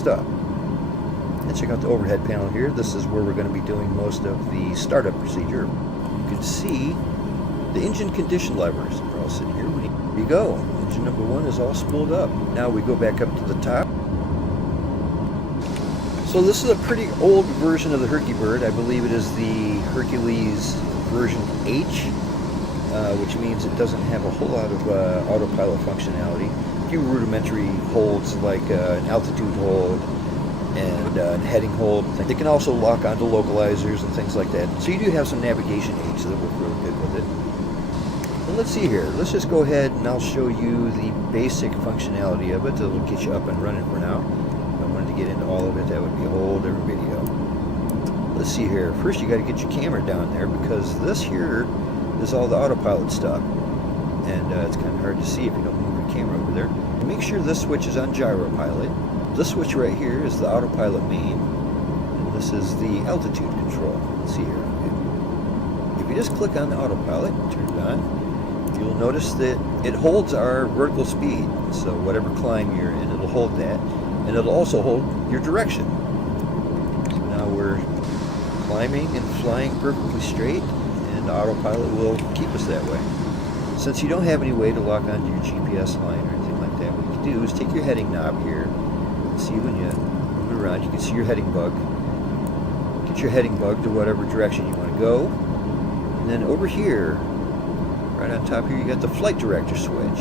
stuff. And check out the overhead panel here. This is where we're going to be doing most of the startup procedure. You can see the engine condition levers are all sitting here. Here you go. Engine number 1 is all spooled up. Now we go back up to the top. So this is a pretty old version of the Herky-Bird. I believe it is the Hercules version H, which means it doesn't have a whole lot of autopilot functionality. A few rudimentary holds like an altitude hold and heading hold. They can also lock onto localizers and things like that. So you do have some navigation aids that work really good with it. Well, let's see here. Let's just go ahead and I'll show you the basic functionality of it. It'll get you up and running for now. If I wanted to get into all of it, that would be a whole different video. Let's see here. First you got to get your camera down there, because this here is all the autopilot stuff. And it's kind of hard to see if you don't move your camera over there. Make sure this switch is on gyro pilot. This switch right here is the autopilot main, and this is the altitude control. Let's see here. If you just click on the autopilot, turn it on, you'll notice that it holds our vertical speed. So whatever climb you're in, it'll hold that, and it'll also hold your direction. So now we're climbing and flying perfectly straight, and the autopilot will keep us that way. Since you don't have any way to lock onto your GPS line or anything like that, what you can do is take your heading knob here. See, when you move it around, you can see your heading bug. Get your heading bug to whatever direction you want to go. And then over here, right on top here, you got the flight director switch.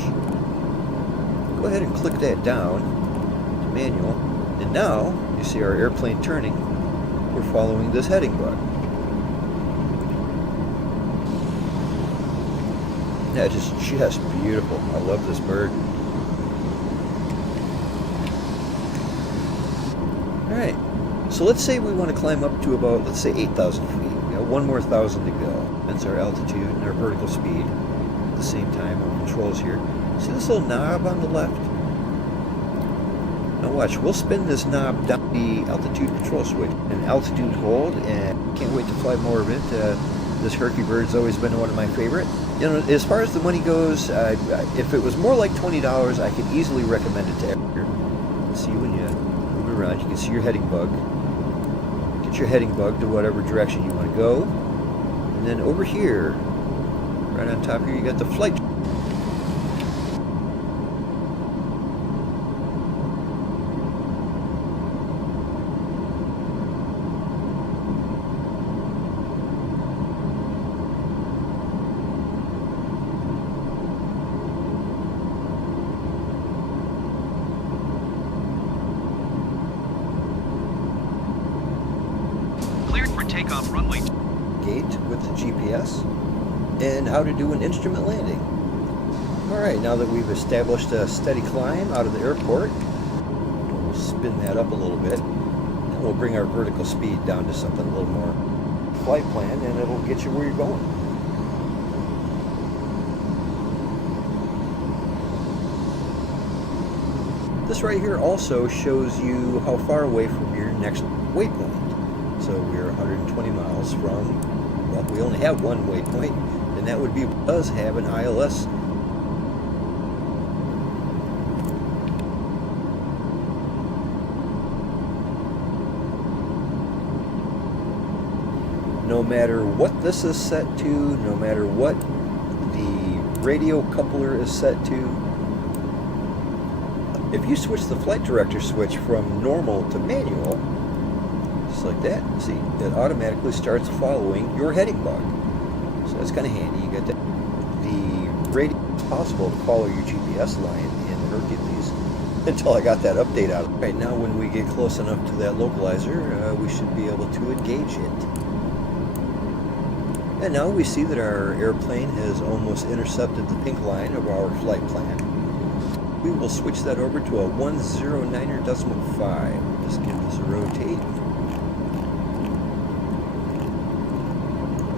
Go ahead and click that down to manual. And now, you see our airplane turning. We're following this heading bug. That's just beautiful. I love this bird. Alright, so let's say we want to climb up to about, let's say 8,000 feet. We got one more 1,000 to go. That's our altitude and our vertical speed. At the same time, our controls here. See this little knob on the left? Now watch, we'll spin this knob down the altitude control switch. An altitude hold, and can't wait to fly more of it. This Herky-Bird's always been one of my favorite. You know, as far as the money goes, if it was more like $20, I could easily recommend it to everyone. See, when you move it around, you can see your heading bug. Get your heading bug to whatever direction you want to go. And then over here, right on top here, you got the flight. Takeoff runway Gate with the GPS, and how to do an instrument landing. Alright, now that we've established a steady climb out of the airport, we'll spin that up a little bit, and we'll bring our vertical speed down to something a little more flight plan, and it'll get you where you're going. This right here also shows you how far away from your next waypoint. So we're 120 miles from, well, we only have one waypoint, and that would be, does have an ILS. No matter what this is set to, no matter what the radio coupler is set to, if you switch the flight director switch from normal to manual, just like that, see, it automatically starts following your heading bug. So that's kind of handy. You got that. The radio, it's possible to follow your GPS line in the Hercules until I got that update out. Right now, when we get close enough to that localizer, we should be able to engage it. And now we see that our airplane has almost intercepted the pink line of our flight plan. We will switch that over to a 109er decimal 5. Just give this a rotate.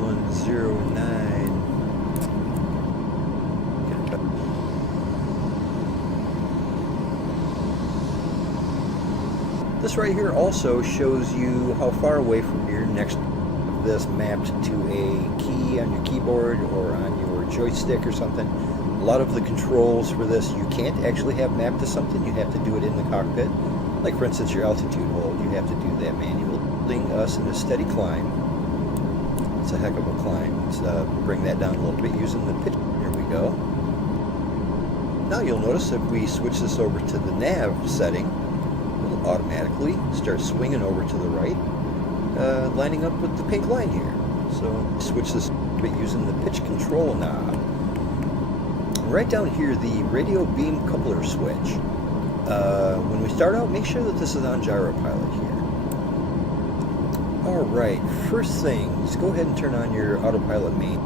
109. This right here also shows you how far away from your next. This mapped to a key on your keyboard or on your joystick or something. A lot of the controls for this you can't actually have mapped to something. You have to do it in the cockpit. Like for instance your altitude hold, you have to do that manually. Holding us in a steady climb. It's a heck of a climb. Let's bring that down a little bit using the pitch. Here we go. Now you'll notice if we switch this over to the nav setting, it'll automatically start swinging over to the right, lining up with the pink line here. So switch this bit using the pitch control knob. Right down here, the radio beam coupler switch. When we start out, make sure that this is on gyropilot here. Alright, first thing, just go ahead and turn on your autopilot main.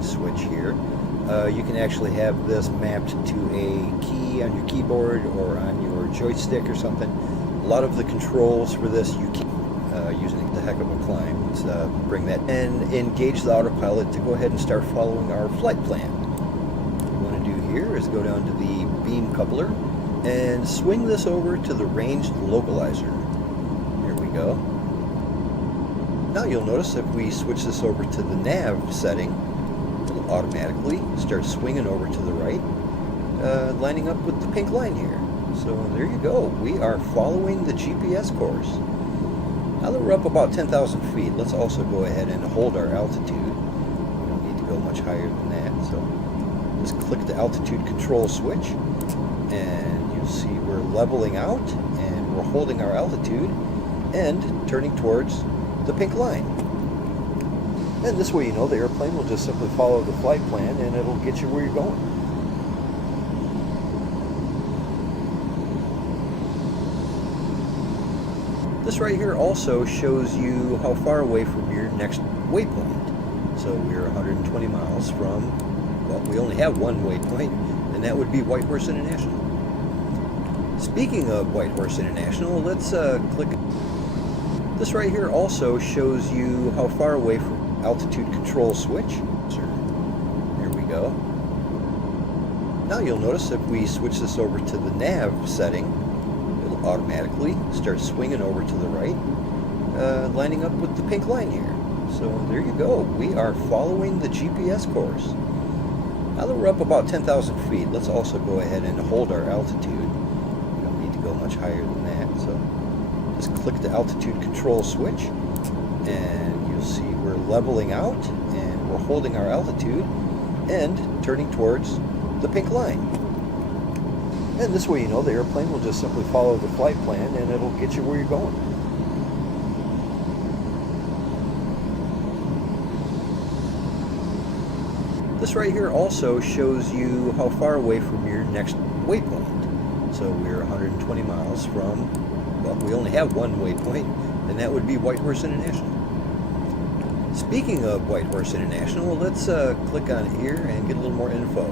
Switch here. You can actually have this mapped to a key on your keyboard or on your joystick or something. A lot of the controls for this you keep using the heck of a climb. Let's bring that and engage the autopilot to go ahead and start following our flight plan. What we want to do here is go down to the beam coupler and swing this over to the ranged localizer. Here we go. Now you'll notice if we switch this over to the nav setting, it'll automatically start swinging over to the right, lining up with the pink line here. So there you go. We are following the GPS course. Now that we're up about 10,000 feet, let's also go ahead and hold our altitude. We don't need to go much higher than that. So just click the altitude control switch, and you'll see we're leveling out, and we're holding our altitude and turning towards the pink line. And this way, you know, the airplane will just simply follow the flight plan and it'll get you where you're going. This right here also shows you how far away from your next waypoint. So we're 120 miles from, well, we only have one waypoint, and that would be Whitehorse International. Speaking of Whitehorse International, let's click. This right here also shows you how far away from altitude control switch. Here we go. Now you'll notice if we switch this over to the nav setting, it'll automatically start swinging over to the right, lining up with the pink line here. So there you go. We are following the GPS course. Now that we're up about 10,000 feet, let's also go ahead and hold our altitude. We don't need to go much higher than that. So just click the altitude control switch, and you'll see we're leveling out, and we're holding our altitude and turning towards the pink line. And this way, you know, the airplane will just simply follow the flight plan and it'll get you where you're going. This right here also shows you how far away from your next waypoint. So we're 120 miles from, well, we only have one waypoint, and that would be Whitehorse International. Speaking of Whitehorse International, let's click on it here and get a little more info.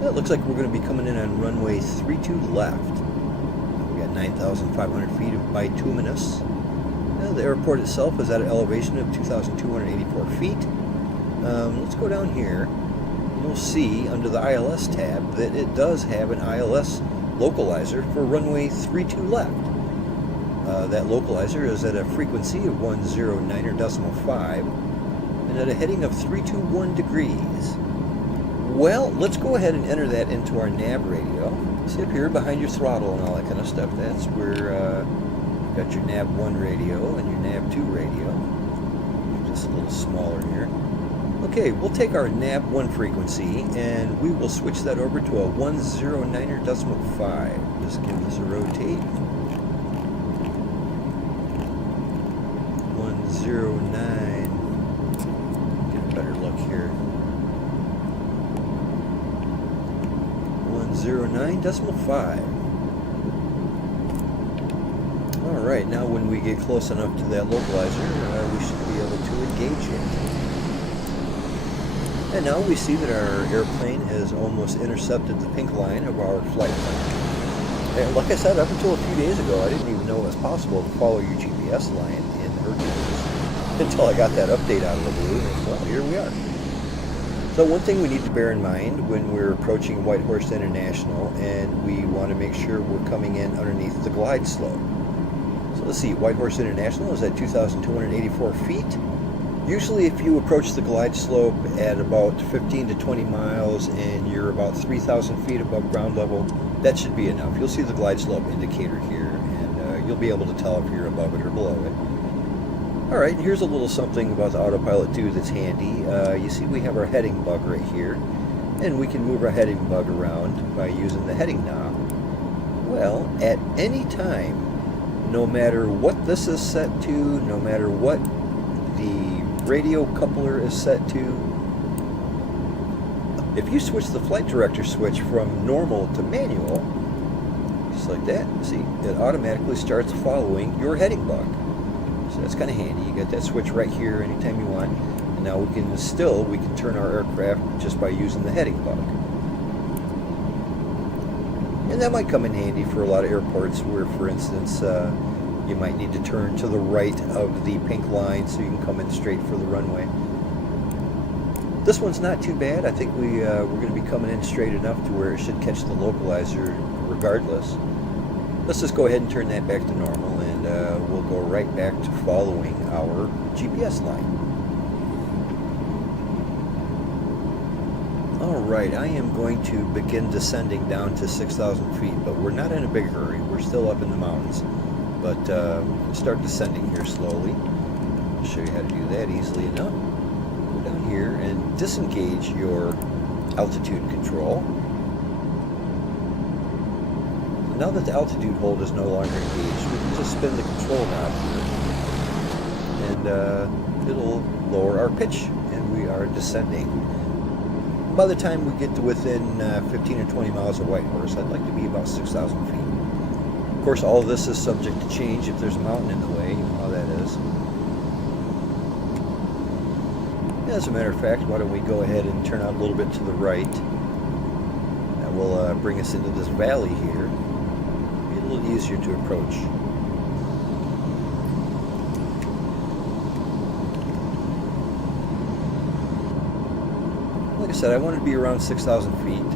Well, it looks like we're going to be coming in on runway 32 left. We got 9,500 feet of bituminous. The airport itself is at an elevation of 2,284 feet. Let's go down here. You'll see under the ILS tab that it does have an ILS localizer for runway 32 left. That localizer is at a frequency of 109.5 and at a heading of 321 degrees. Well, let's go ahead and enter that into our nav radio. See up here behind your throttle and all that kind of stuff. That's where you've got your nav 1 radio and your nav 2 radio. Just a little smaller here. Okay, we'll take our nav 1 frequency and we will switch that over to a 109.5. Just give this a rotate. 109. Get a better look here. 109.5. Alright, now when we get close enough to that localizer, we should be able to engage it. And now we see that our airplane has almost intercepted the pink line of our flight plan. And like I said, up until a few days ago, I didn't even know it was possible to follow your GPS line in Hercules until I got that update out of the blue, and well, here we are. So one thing we need to bear in mind when we're approaching Whitehorse International and we want to make sure we're coming in underneath the glide slope. So let's see, Whitehorse International is at 2,284 feet. Usually if you approach the glide slope at about 15 to 20 miles and you're about 3,000 feet above ground level, that should be enough. You'll see the glide slope indicator here and you'll be able to tell if you're above it or below it. Alright, here's a little something about the Autopilot 2 that's handy. You see we have our heading bug right here, and we can move our heading bug around by using the heading knob. Well, at any time, no matter what this is set to, no matter what the radio coupler is set to, if you switch the flight director switch from normal to manual, just like that, see, it automatically starts following your heading bug. So that's kind of handy. You got that switch right here anytime you want. And now we can turn our aircraft just by using the heading bug. And that might come in handy for a lot of airports where, for instance, you might need to turn to the right of the pink line so you can come in straight for the runway. This one's not too bad. I think we're going to be coming in straight enough to where it should catch the localizer regardless. Let's just go ahead and turn that back to normal, and we'll go right back to following our GPS line. Alright, I am going to begin descending down to 6,000 feet, but we're not in a big hurry. We're still up in the mountains. But start descending here slowly. I'll show you how to do that easily enough. Go down here and disengage your altitude control. Now that the altitude hold is no longer engaged, we can just spin the control knob here, and it'll lower our pitch, and we are descending. By the time we get to within 15 or 20 miles of Whitehorse, I'd like to be about 6,000 feet. Of course, all of this is subject to change if there's a mountain in the way, you know how that is. As a matter of fact, why don't we go ahead and turn out a little bit to the right. That will bring us into this valley here. Be a little easier to approach. Like I said, I wanted to be around 6,000 feet.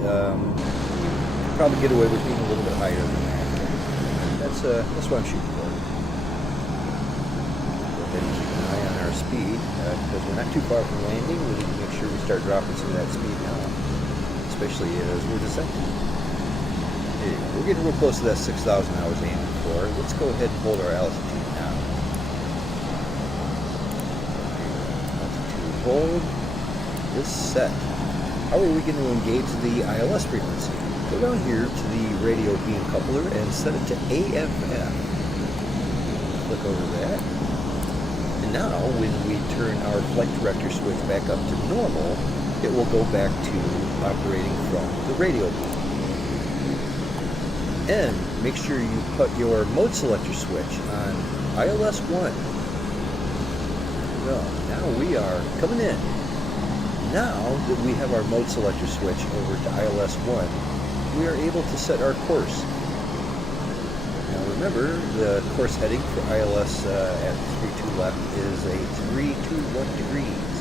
Probably get away with being a little bit higher than that. That's what I'm shooting for. Go ahead and keep an eye on our speed, because we're not too far from landing. We need to make sure we start dropping some of that speed now, especially as we're descending. Hey, we're getting real close to that 6,000 I was aiming for. Let's go ahead and hold our altitude now. Altitude hold is set. How are we going to engage the ILS frequency? Go down here to the radio beam coupler and set it to AFF. Click over that. And now when we turn our flight director switch back up to normal, it will go back to operating from the radio beam. And make sure you put your mode selector switch on ILS 1. go. Now we are coming in. Now that we have our mode selector switch over to ILS 1, we are able to set our course. Now remember, the course heading for ILS at 32 left is a 321 degrees.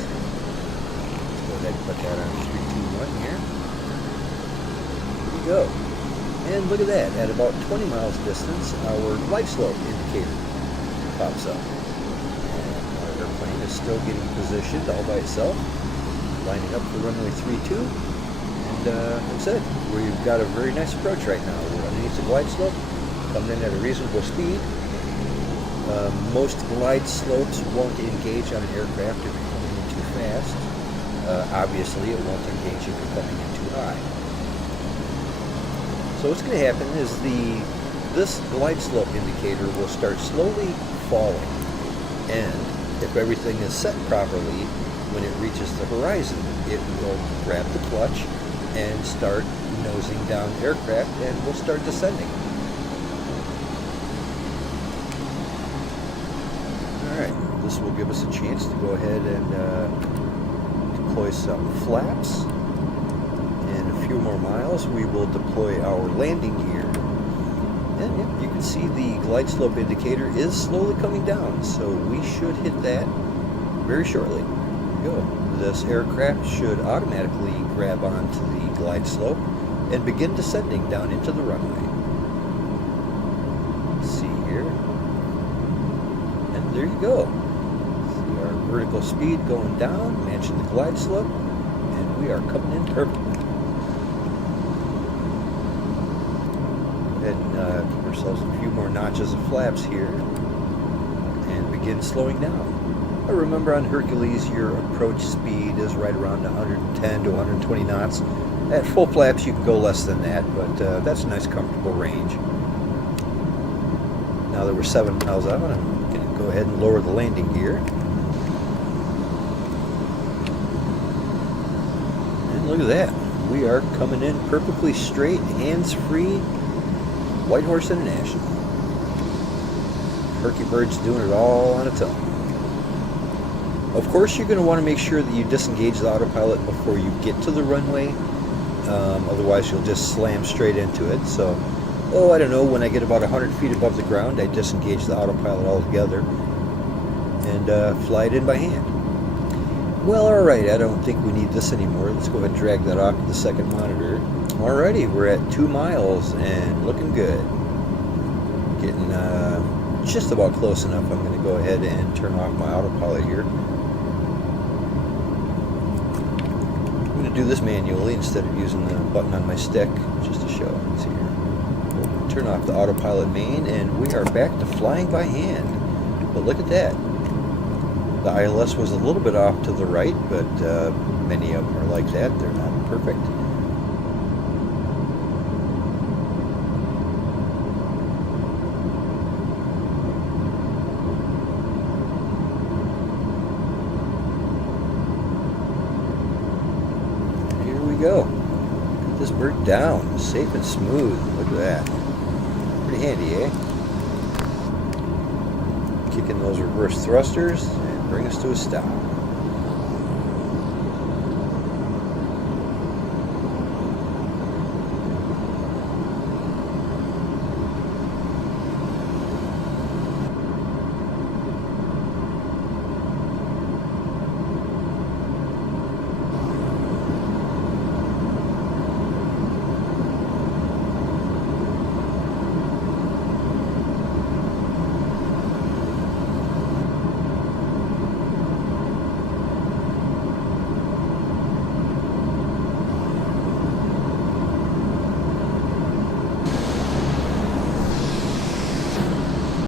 Let's go ahead and put that on 321 here. Here we go. And look at that, at about 20 miles distance, our glide slope indicator pops up. And our airplane is still getting positioned all by itself, lining up for runway 32. And like I said, we've got a very nice approach right now. We're underneath the glide slope, coming in at a reasonable speed. Most glide slopes won't engage on an aircraft if you're coming in too fast. Obviously, it won't engage if you're coming in too high. So what's going to happen is this glide slope indicator will start slowly falling, and if everything is set properly, when it reaches the horizon, it will grab the clutch and start nosing down aircraft, and will start descending. Alright, this will give us a chance to go ahead and deploy some flaps. Few more miles, we will deploy our landing gear. And yep, you can see the glide slope indicator is slowly coming down, so we should hit that very shortly. There we go. This aircraft should automatically grab onto the glide slope and begin descending down into the runway. Let's see here. And there you go. See our vertical speed going down, matching the glide slope, and we are coming in perfectly. And give ourselves a few more notches of flaps here and begin slowing down. But remember, on Hercules your approach speed is right around 110 to 120 knots. At full flaps you can go less than that, but that's a nice comfortable range. Now that we're 7 miles out, I'm going to go ahead and lower the landing gear. And look at that. We are coming in perfectly straight, hands-free. White Horse International. Herky Bird's doing it all on its own. Of course, you're going to want to make sure that you disengage the autopilot before you get to the runway. Otherwise, you'll just slam straight into it. So, I don't know, when I get about 100 feet above the ground, I disengage the autopilot altogether and fly it in by hand. Well, alright, I don't think we need this anymore. Let's go ahead and drag that off to the second monitor. Alrighty, we're at 2 miles and looking good. Getting just about close enough. I'm going to go ahead and turn off my autopilot here. I'm going to do this manually instead of using the button on my stick, just to show. Let's see here. We'll turn off the autopilot main, and we are back to flying by hand. But look at that. The ILS was a little bit off to the right, but many of them are like that. They're not perfect. Go. Put this bird down, safe and smooth. Look at that. Pretty handy, eh? Kick in those reverse thrusters and bring us to a stop.